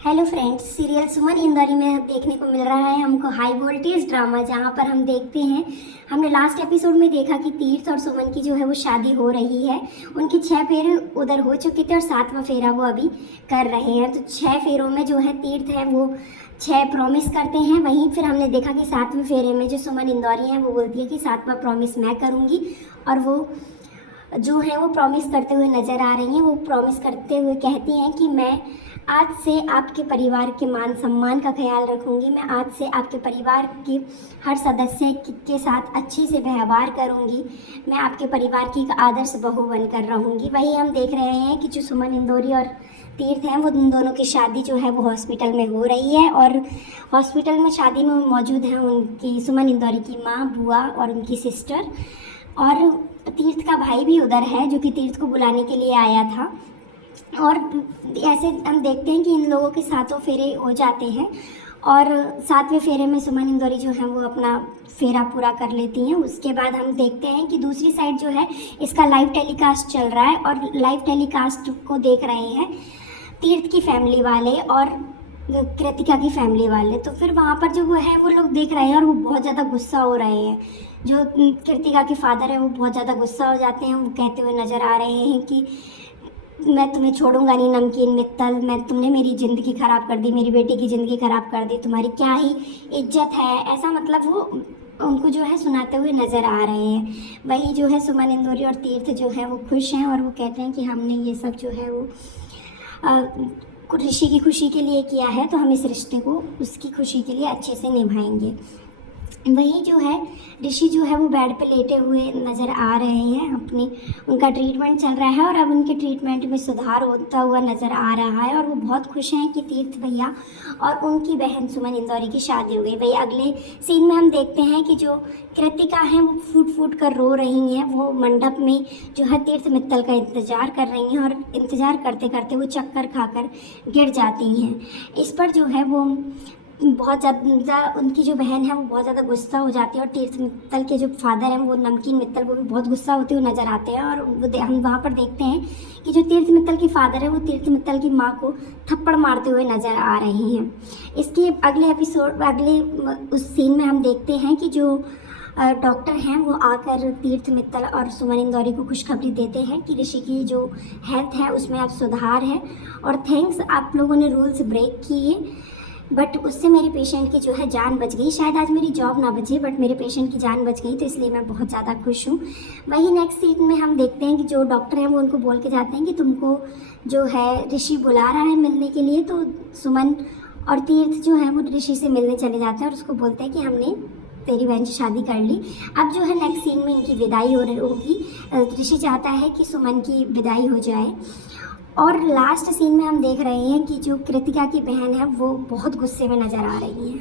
Hello friends, serial सुमन इंदौरी में अब देखने को मिल रहा है हमको हाई वोल्टेज ड्रामा, जहां पर हम देखते हैं हमने लास्ट एपिसोड में देखा कि तीर्थ और सुमन की जो है वो शादी हो रही है। उनके 6 फेरे उधर हो चुके थे और 7वां फेरा वो अभी कर रहे हैं। तो 6 फेरों में जो है तीर्थ है वो 6 प्रॉमिस करते हैं। वहीं फिर हमने देखा कि 7वें फेरे में जो सुमन इंदौरी है वो बोलती है कि 7वां प्रॉमिस मैं करूँगी, और वो जो है वो प्रॉमिस करते हुए नज़र आ रही हैं। वो प्रॉमिस करते हुए कहती हैं कि मैं आज से आपके परिवार के मान सम्मान का ख्याल रखूंगी, मैं आज से आपके परिवार के हर सदस्य के साथ अच्छे से व्यवहार करूंगी, मैं आपके परिवार की एक आदर्श बहू बनकर रहूंगी। वही हम देख रहे हैं कि जो सुमन इंदौरी और तीर्थ हैं वो उन दोनों की शादी जो है वो हॉस्पिटल में हो रही है, और हॉस्पिटल में शादी में मौजूद हैं उनकी सुमन इंदौरी की माँ, बुआ और उनकी सिस्टर, और तीर्थ का भाई भी उधर है जो कि तीर्थ को बुलाने के लिए आया था। और ऐसे हम देखते हैं कि इन लोगों के 7 फेरे हो जाते हैं, और 7वें फेरे में सुमन इंदौरी जो है वो अपना फेरा पूरा कर लेती हैं। उसके बाद हम देखते हैं कि दूसरी साइड जो है इसका लाइव टेलीकास्ट चल रहा है, और लाइव टेलीकास्ट को देख रहे हैं तीर्थ की फैमिली वाले और कृतिका की फैमिली वाले। तो फिर वहाँ पर जो वो है वो लोग देख रहे हैं और वो बहुत ज़्यादा गुस्सा हो रहे हैं। जो कृतिका के फादर है वो बहुत ज़्यादा गुस्सा हो जाते हैं। वो कहते हुए नज़र आ रहे हैं कि मैं तुम्हें छोड़ूंगा नहीं नमकीन मित्तल, मैं तुमने मेरी ज़िंदगी ख़राब कर दी, मेरी बेटी की ज़िंदगी ख़राब कर दी, तुम्हारी क्या ही इज्जत है, ऐसा मतलब वो उनको जो है सुनाते हुए नज़र आ रहे हैं। वही जो है सुमन इंदौरी और तीर्थ जो है वो खुश हैं, और वो कहते हैं कि हमने ये सब जो है वो ऋषि की खुशी के लिए किया है, तो हम इस रिश्ते को उसकी खुशी के लिए अच्छे से निभाएंगे। वही जो है ऋषि जो है वो बेड पे लेटे हुए नज़र आ रहे हैं, उनका ट्रीटमेंट चल रहा है और अब उनके ट्रीटमेंट में सुधार होता हुआ नज़र आ रहा है, और वो बहुत खुश हैं कि तीर्थ भैया और उनकी बहन सुमन इंदौरी की शादी हो गई। वही अगले सीन में हम देखते हैं कि जो कृतिका हैं वो फूट फूट कर रो रही हैं। वो मंडप में जो है तीर्थ मित्तल का इंतज़ार कर रही हैं, और इंतज़ार करते करते वो चक्कर खाकर गिर जाती हैं। इस पर जो है वो बहुत ज़्यादा उनकी जो बहन है वो बहुत ज़्यादा गुस्सा हो जाती है, और तीर्थ मित्तल के जो फादर हैं वो नमकीन मित्तल वो भी बहुत गुस्सा होते हुए नज़र आते हैं। और हम वहाँ पर देखते हैं कि जो तीर्थ मित्तल की फादर है वो तीर्थ मित्तल की माँ को थप्पड़ मारते हुए नज़र आ रहे हैं। इसके अगले उस सीन में हम देखते हैं कि जो डॉक्टर हैं वो आकर तीर्थ मित्तल और सुमन इंदौरी को खुशखबरी देते हैं कि ऋषि की जो हेल्थ है उसमें अब सुधार है, और थैंक्स आप लोगों ने रूल्स ब्रेक किए, बट उससे मेरे पेशेंट की जो है जान बच गई। शायद आज मेरी जॉब ना बचे, बट मेरे पेशेंट की जान बच गई, तो इसलिए मैं बहुत ज़्यादा खुश हूँ। वही नेक्स्ट सीन में हम देखते हैं कि जो डॉक्टर हैं वो उनको बोल के जाते हैं कि तुमको जो है ऋषि बुला रहा है मिलने के लिए। तो सुमन और तीर्थ जो है वो ऋषि से मिलने चले जाते हैं और उसको बोलते हैं कि हमने तेरी बहन से शादी कर ली। अब जो है नेक्स्ट सीन में इनकी विदाई होगी। ऋषि चाहता है कि सुमन की विदाई हो जाए, और लास्ट सीन में हम देख रहे हैं कि जो कृतिका की बहन है वो बहुत गुस्से में नज़र आ रही है।